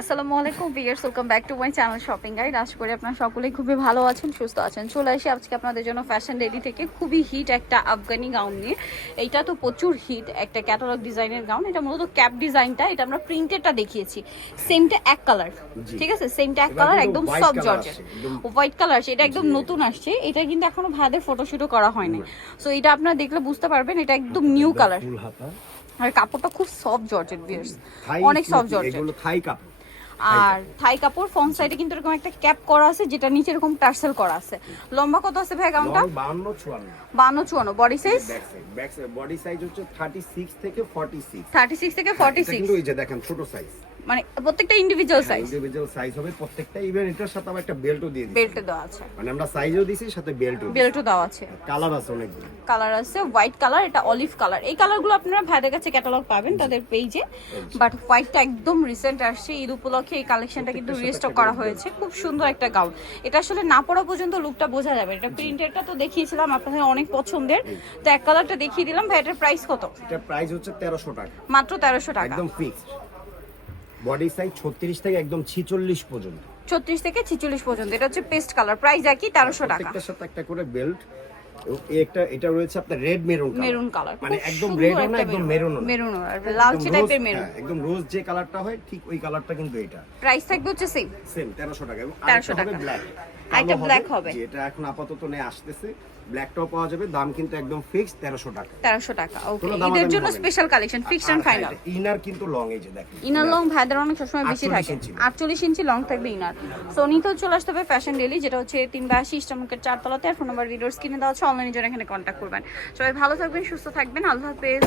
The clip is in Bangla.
আসসালামু আলাইকুম viewers, welcome back to my channel shopping guide. আশা করি আপনারা সকলেই খুবই ভালো আছেন, সুস্থ আছেন। চলে আসি আজকে আপনাদের জন্য ফ্যাশন ডেলি থেকে খুবই হিট একটা আফগানি গাউন নিয়ে। এইটা তো প্রচুর হিট একটা ক্যাটালগ ডিজাইনের গাউন। এটা মূলত ক্যাপ ডিজাইনটা, এটা আমরা প্রিন্টেডটা দেখিয়েছি। সেমটা এক কালার, ঠিক আছে, সেমটা এক কালার, একদম সফট জর্জেট হোয়াইট কালার আসছে। এটা একদম নতুন আসছে, এটা কিন্তু এখনো ভাইদের ফটোশুটও করা হয়নি। সো এটা আপনারা দেখলে বুঝতে পারবেন এটা একদম নিউ কালার। আর কাপড়টা খুব সফট জর্জেট ভিউয়ার্স, অনেক সফট জর্জেট। এগুলো থাই কাপড়। আর থাই কাপড় ফ্রন্ট সাইডে কিন্তু এরকম একটা ক্যাপ করা আছে, যেটা নিচে এরকম টার্সেল করা আছে। লম্বা কত আছে ভাই গাউনটা? 52-54। Body size? Back side body size হচ্ছে 36 থেকে 46। 36 থেকে 46। কিন্তু এই যে দেখেন ছোট সাইজ, মানে প্রত্যেকটা ইন্ডিভিজুয়াল সাইজ। ইন্ডিভিজুয়াল সাইজ হবে প্রত্যেকটা। ইভেন এটার সাথে আবার একটা বেল্টও দিয়ে দিয়েছি। বেল্ট দেওয়া আছে, মানে আমরা সাইজও দিয়েছি সাথে বেল্টও। বেল্টও দেওয়া আছে। কালার আছে অনেকগুলো। কালার আছে হোয়াইট কালার, এটা অলিভ কালার। এই কালারগুলো আপনারা ভাইদের কাছে ক্যাটালগ পাবেন তাদের পেজে। বাট হোয়াইটটা একদম রিসেন্ট আসছে, ঈদ উপলক্ষে এই কালেকশনটা কিন্তু রিস্টক করা হয়েছে। খুব সুন্দর একটা গাউন। এটা আসলে না পরা পর্যন্ত লুকটা বোঝা যাবে। এটা প্রিন্টেডটা তো দেখিয়েছিলাম আপনাদের অনেক পছন্দের, তো এক কালারটা দেখিয়ে দিলাম। ভাই এটার প্রাইস কত? এটা প্রাইস হচ্ছে 1300 টাকা, মাত্র 1300 টাকা, একদম ফিক্সড। বডি সাইজ 36 থেকে একদম 46 পর্যন্ত। 36 থেকে 46 পর্যন্ত। এটা হচ্ছে পেস্ট কালার, প্রাইস একই 1300 টাকা। প্রত্যেকটার সাথে একটা করে বেল্ট। এটা রয়েছে আপনার red maroon colour. Maroon colour, মানে একদম রেড না, একদম মেরুন না, মেরুন আর লালচে টাইপের মেরুন। একদম রোজ যে কালারটা হয় ঠিক ওই কালারটা কিন্তু এটা। প্রাইস থাকবে হচ্ছে সেম 1300 টাকা। এবং 1300 টাকা। ব্ল্যাক, একটা ব্ল্যাক হবে, যেটা এখন আপাতত নেই, আসতেছে। ব্ল্যাকটাও পাওয়া যাবে, দাম কিন্তু একদম ফিক্সড 1300 টাকা। 1300 টাকা। ওকে, ঈদের জন্য special collection, fixed and final. Inner কিন্তু লং, এই যে দেখেন ইনার লং ভাইদের অনেক সবসময় বেশি থাকে, 48 ইঞ্চি লং থাকবে ইনার। সো নিতেও চলে আসতে হবে ফ্যাশন ডেলি, যেটা হচ্ছে 382 ইস্টার্নমার্কেট 4 তলাতে। আর ফোন নাম্বার ভিডিওর স্ক্রিনে দেওয়া আছে, অনলাইনে জন্য এখানে কন্ট্যাক্ট করবেন। সবাই ভালো থাকবেন, সুস্থ থাকবেন, আল্লাহ হাফেজ।